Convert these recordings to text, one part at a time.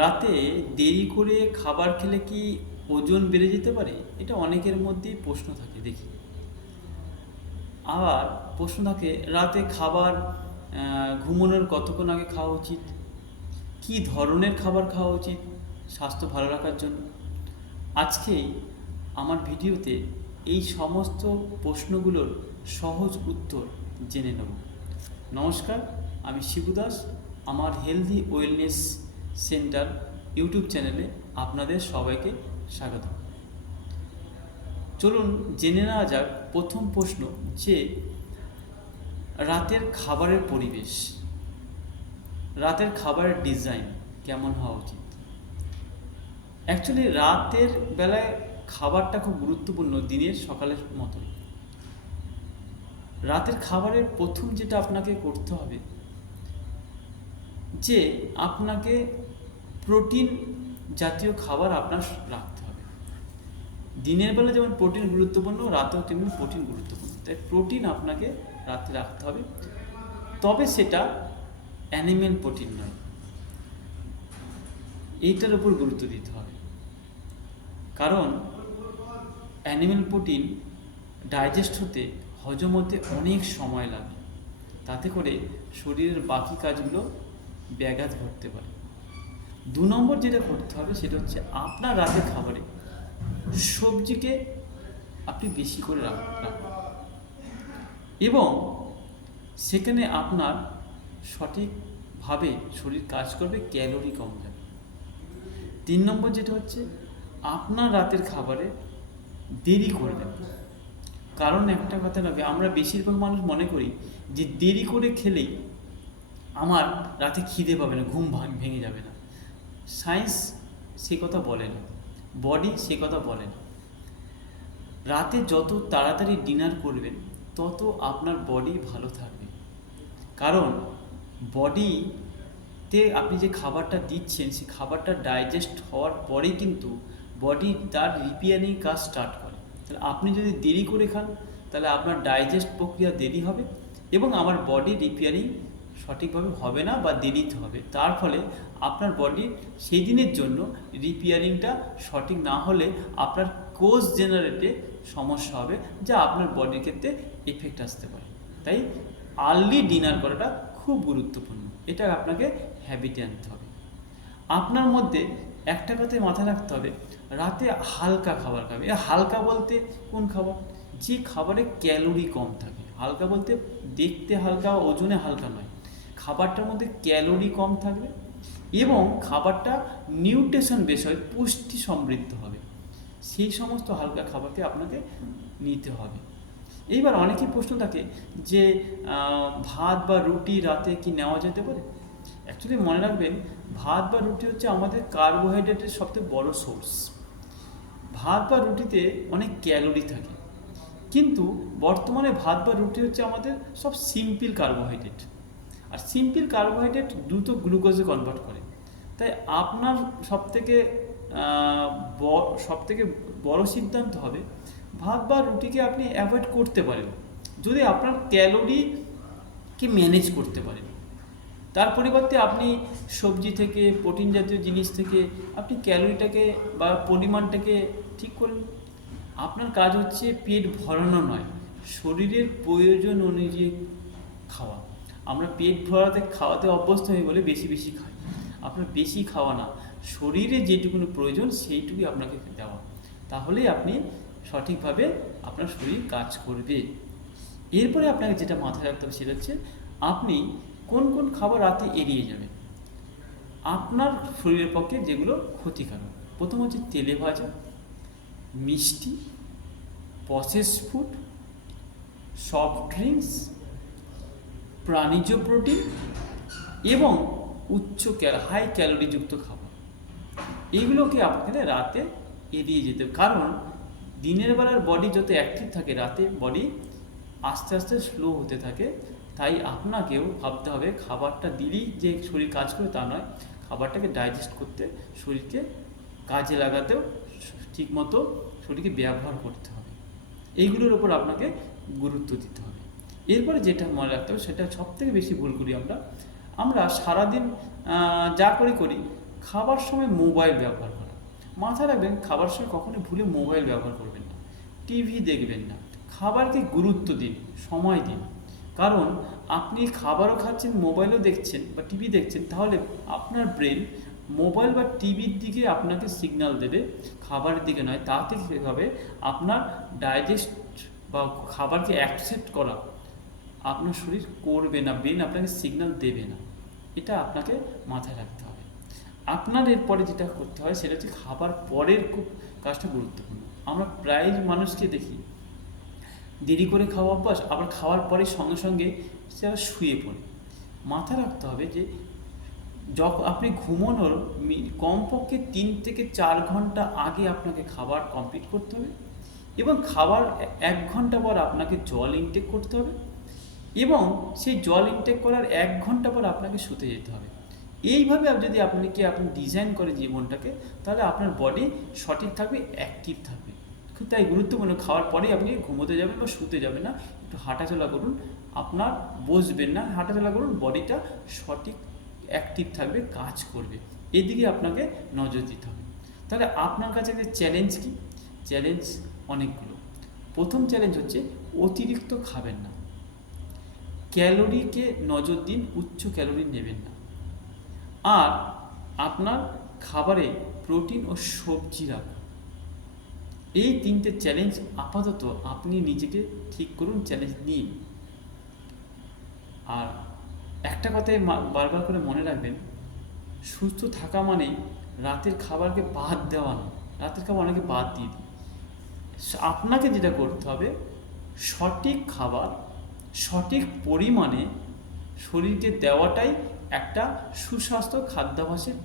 রাতে দেরি করে খাবার খেলে কি ওজন বেড়ে যেতে পারে? এটা অনেকের মধ্যেই প্রশ্ন থাকে দেখি। আবার প্রশ্ন থাকে রাতে খাবার ঘুমানোর কতক্ষণ আগে খাওয়া উচিত? কী ধরনের খাবার খাওয়া উচিত স্বাস্থ্য ভালো রাখার জন্য? আজকেই আমার ভিডিওতে এই সমস্ত প্রশ্নগুলোর সহজ উত্তর জেনে নেব। নমস্কার, আমি শিবু দাস। আমার হেলদি ওয়েলনেস সেন্টার ইউটিউব চ্যানেলে আপনাদের সবাইকে স্বাগত। চলুন জেনে নেওয়া যাক প্রথম প্রশ্ন, যে রাতের খাবারের পরিবেশ, রাতের খাবারের ডিজাইন কেমন হওয়া উচিত? অ্যাকচুয়ালি রাতের বেলায় খাবারটা খুব গুরুত্বপূর্ণ দিনের সকালের মতো। রাতের খাবারের প্রথম যেটা আপনাকে করতে হবে, যে আপনাকে প্রোটিন জাতীয় খাবার আপনার রাখতে হবে। দিনের বেলা যেমন প্রোটিন গুরুত্বপূর্ণ, রাতেও তেমনি প্রোটিন গুরুত্বপূর্ণ। তাই প্রোটিন আপনাকে রাতে রাখতে হবে, তবে সেটা অ্যানিমেল প্রোটিন নয়। এইটার উপর গুরুত্ব দিতে হবে, কারণ অ্যানিমেল প্রোটিন ডাইজেস্ট হতে, হজম হতে অনেক সময় লাগে। তাতে করে শরীরের বাকি কাজগুলো ব্যাঘাত ঘটতে পারে। 2 নম্বর যেটা করতে হবে সেটা হচ্ছে আপনার রাতের খাবারে সবজিকে আপনি বেশি করে রাখবেন এবং সেখানে আপনার সঠিকভাবে শরীর কাজ করবে, ক্যালোরি কম যাবে। 3 নম্বর যেটা হচ্ছে আপনার রাতের খাবারে দেরি করবেন। কারণ একটা কথা ভাবে, আমরা বেশিরভাগ মানুষ মনে করি যে দেরি করে খেলেই আমার রাতে খিদে পাবে না, ঘুম ভেঙে যাবে না। সায়েন্স সে কথা বলে না, বডি সে কথা বলে না। রাতে যত তাড়াতাড়ি ডিনার করবেন তত আপনার বডি ভালো থাকবে, কারণ বডিতে আপনি যে খাবারটা দিচ্ছেন সেই খাবারটা ডাইজেস্ট হওয়ার পরেই কিন্তু বডি তার রিপেয়ারিং কাজ স্টার্ট করে। তাহলে আপনি যদি দেরি করে খান তাহলে আপনার ডাইজেস্ট প্রক্রিয়া দেরি হবে এবং আমার বডি রিপেয়ারিং সঠিকভাবে হবে না বা দেরিতে হবে। তার ফলে আপনার বডির সেই দিনের জন্য রিপেয়ারিংটা সঠিক না হলে আপনার কোষ জেনারেটে সমস্যা হবে, যা আপনার বডির ক্ষেত্রে এফেক্ট আসতে পারে। তাই আর্লি ডিনার করাটা খুব গুরুত্বপূর্ণ, এটা আপনাকে হ্যাবিটে আনতে হবে। আপনার মধ্যে একটা কথাই মাথায় রাখতে হবে, রাতে হালকা খাবার খাবে। হালকা বলতে কোন খাবার? যে খাবারে ক্যালোরি কম থাকে। হালকা বলতে দেখতে হালকা, ওজনে হালকা নয়। খাবারটার মধ্যে ক্যালোরি কম থাকবে এবং খাবারটা নিউট্রিশন বিষয় পুষ্টি সমৃদ্ধ হবে, সেই সমস্ত হালকা খাবারকে আপনাকে নিতে হবে। এইবার অনেকেই প্রশ্ন থাকে যে ভাত বা রুটি রাতে কি নেওয়া যেতে পারে? অ্যাকচুয়ালি মনে রাখবেন, ভাত বা রুটি হচ্ছে আমাদের কার্বোহাইড্রেটের সবচেয়ে বড় সোর্স। ভাত বা রুটিতে অনেক ক্যালোরি থাকে, কিন্তু বর্তমানে ভাত বা রুটি হচ্ছে আমাদের সব সিম্পল কার্বোহাইড্রেট, আর সিম্পল কার্বোহাইড্রেট দ্রুত গ্লুকোজে কনভার্ট করে। তাই আপনার সবথেকে বড় সিদ্ধান্ত হবে ভাত বা রুটিকে আপনি অ্যাভয়েড করতে পারেন যদি আপনার ক্যালোরিকে ম্যানেজ করতে পারেন। তার পরিবর্তে আপনি সবজি থেকে, প্রোটিন জাতীয় জিনিস থেকে আপনি ক্যালোরিটাকে বা পরিমাণটাকে ঠিক করুন। আপনার কাজ হচ্ছে পেট ভরানো নয়, শরীরের প্রয়োজন অনুযায়ী খাওয়া। আমরা পেট খাওয়াতে অভ্যস্ত হয়ে বলে বেশি বেশি খাই। আপনার বেশি খাওয়া না, শরীরে যেটুকুনি প্রয়োজন সেইটুকুই আপনাকে দেওয়া, তাহলেই আপনি সঠিকভাবে আপনার শরীর কাজ করবে। এরপরে আপনাকে যেটা মাথায় রাখতে হবে সেটা হচ্ছে আপনি কোন কোন খাবার রাতে এড়িয়ে যাবেন আপনার শরীরের পক্ষে, যেগুলো ক্ষতিকারক। প্রথম হচ্ছে তেলে ভাজা, মিষ্টি, প্রসেস ফুড, সফট ড্রিঙ্কস, প্রাণীজ প্রোটিন এবং হাই ক্যালোরিযুক্ত খাবার। এইগুলোকে আপনাকে রাতে এড়িয়ে যেতে হবে, কারণ দিনের বেলার বডি যত অ্যাক্টিভ থাকে রাতে বডি আস্তে আস্তে স্লো হতে থাকে। তাই আপনাকেও ভাবতে হবে খাবারটা দিলেই যে শরীর কাজ করে তা নয়, খাবারটাকে ডাইজেস্ট করতে, শরীরকে কাজে লাগাতেও ঠিকমতো শরীরকে ব্যবহার করতে হবে। এইগুলোর ওপর আপনাকে গুরুত্ব দিতে হবে। এরপরে যেটা মনে রাখতে হবে, সেটা সবথেকে বেশি ভুল করি আমরা সারাদিন যা করি খাবার সময় মোবাইল ব্যবহার করা। মাথায় রাখবেন, খাবার সময় কখনোই ভুলে মোবাইল ব্যবহার করবেন না, টিভি দেখবেন না। খাবারকে গুরুত্ব দিন, সময় দিন। কারণ আপনি খাবারও খাচ্ছেন, মোবাইলও দেখছেন বা টিভি দেখছেন, তাহলে আপনার ব্রেন মোবাইল বা টিভির দিকে আপনাকে সিগন্যাল দেবে, খাবারের দিকে নয়। তাতে কী হবে, আপনার ডাইজেস্ট বা খাবারকে অ্যাকসেপ্ট করা আপনার শরীর করবে না, ব্রেন আপনাকে সিগন্যাল দেবে না। এটা আপনাকে মাথায় রাখতে হবে। আপনার এরপরে যেটা করতে হয় সেটা হচ্ছে খাবার পরের খুব কাজটা গুরুত্বপূর্ণ। আমরা প্রায় মানুষকে দেখি দেরি করে খাওয়া অভ্যাস, আবার খাওয়ার পরে সঙ্গে সঙ্গে সেটা শুয়ে পড়ে। মাথায় রাখতে হবে যে যখন আপনি ঘুমানোর কমপক্ষে 3 থেকে 4 ঘন্টা আগে আপনাকে খাবার কমপ্লিট করতে হবে, এবং খাবার 1 ঘন্টা পর আপনাকে জল ইনটেক করতে হবে, এবং সেই জল ইনটেক করার 1 ঘন্টা পর আপনাকে শুতে যেতে হবে। এইভাবে যদি আপনি ডিজাইন করে জীবনটাকে, তাহলে আপনার বডি সঠিক থাকবে, অ্যাক্টিভ থাকবে। খুব তাই গুরুত্বপূর্ণ, খাওয়ার পরেই আপনি ঘুমোতে যাবেন বা শুতে যাবেন না, একটু হাঁটাচলা করুন। আপনার বসবেন না, হাঁটাচলা করুন, বডিটা সঠিক অ্যাক্টিভ থাকবে, কাজ করবে। এদিকে আপনাকে নজর দিতে হবে। তাহলে আপনার কাছে যে চ্যালেঞ্জ কি? চ্যালেঞ্জ অনেকগুলো। প্রথম চ্যালেঞ্জ হচ্ছে অতিরিক্ত খাবেন না, ক্যালোরিকে নজর দিন, উচ্চ ক্যালোরি নেবেন না। আর আপনার খাবারে প্রোটিন ও সবজি রাখুন। এই 3টে চ্যালেঞ্জ আপাতত আপনি নিজেকে ঠিক করুন, চ্যালেঞ্জ নিন। আর একটা কথাই বারবার করে মনে রাখবেন, সুস্থ থাকা মানেই রাতের খাবারকে বাদ দেওয়া না। রাতের খাবার অনেকে বাদ দিয়ে দিই। আপনাকে যেটা করতে হবে, সঠিক খাবার সঠিক পরিমাণে শরীরকে দেওয়াটাই একটা সুস্বাস্থ্য খাদ্যাভ্যাসের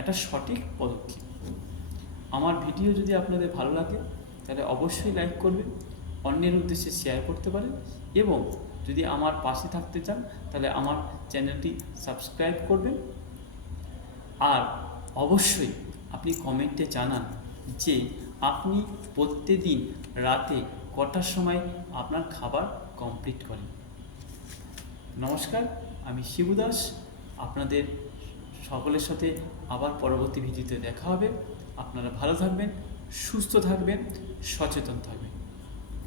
একটা সঠিক পদক্ষেপ। আমার ভিডিও যদি আপনাদের ভালো লাগে তাহলে অবশ্যই লাইক করবেন, অন্যের উদ্দেশ্যে শেয়ার করতে পারেন, এবং যদি আমার পাশে থাকতে চান তাহলে আমার চ্যানেলটি সাবস্ক্রাইব করবেন। আর অবশ্যই আপনি কমেন্টে জানান যে আপনি প্রত্যেকদিন রাতে কটার সময় আপনার খাবার কমপ্লিট করেন। নমস্কার, আমি শিবু দাস। আপনাদের সকলের সাথে আবার পরবর্তী ভিডিওতে দেখা হবে। আপনারা ভালো থাকবেন, সুস্থ থাকবেন, সচেতন থাকবেন।